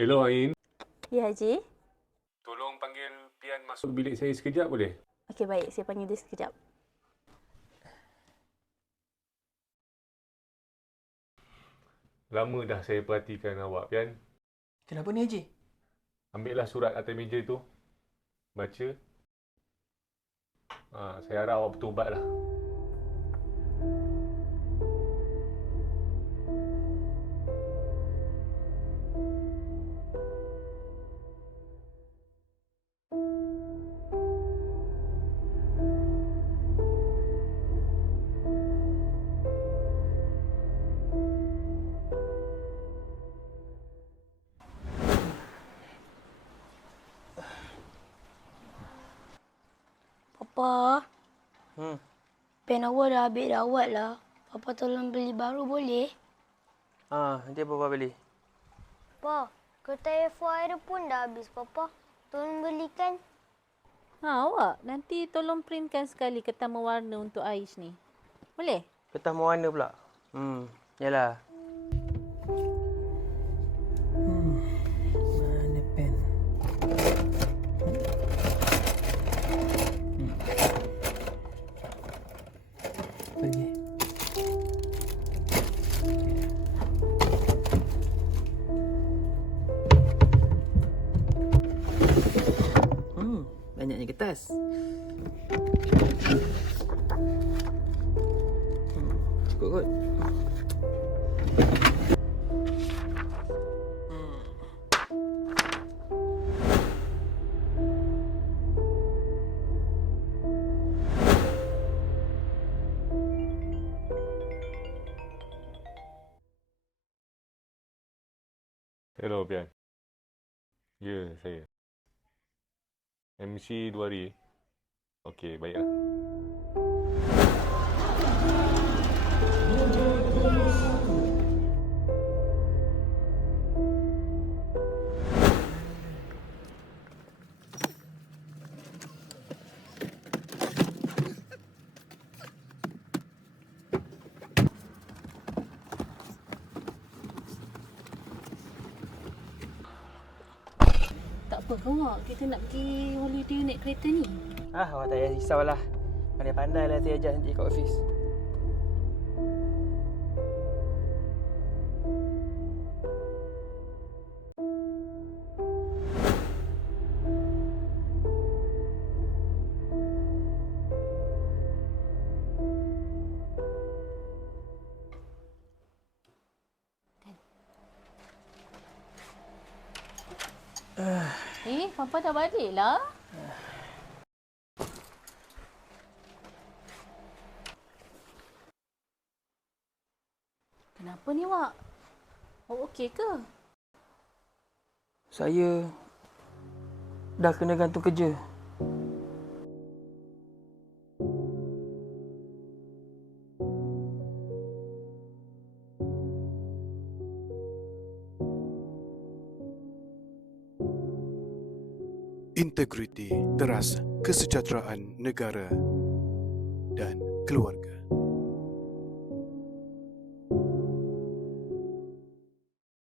Hello Ain, Ya, Haji. tolong panggil Pian masuk bilik saya sekejap boleh? Okey, baik. Saya panggil dia sekejap. Lama dah saya perhatikan awak Pian. Kenapa ni Haji? Ambillah surat atas meja tu. Baca. Saya harap awak bertobat lah. Papa, Hmm. pen awak dah habis dah awak lah. Papa tolong beli baru boleh? Nanti Papa beli. Papa, kertas A4 air pun dah habis Papa. Tolong belikan. Awak nanti tolong printkan sekali kertas mewarna untuk Aish ni. Boleh? Kertas mewarna pula. Yalah. Mana pen? Pergi. Banyaknya kertas. Cukup kot. Hello Pian. Ya, saya. MC 2 hari. Okey, baiklah. Tak apa ke awak? Kita nak pergi holiday naik kereta ni. Awak tak payah risaulah. Pandai-pandai lah saya ajar nanti kat office. Papa dah balik lah. Kenapa ni, Wak? Awak okey ke? Saya dah kena gantung kerja. Integriti teras kesejahteraan negara dan keluarga.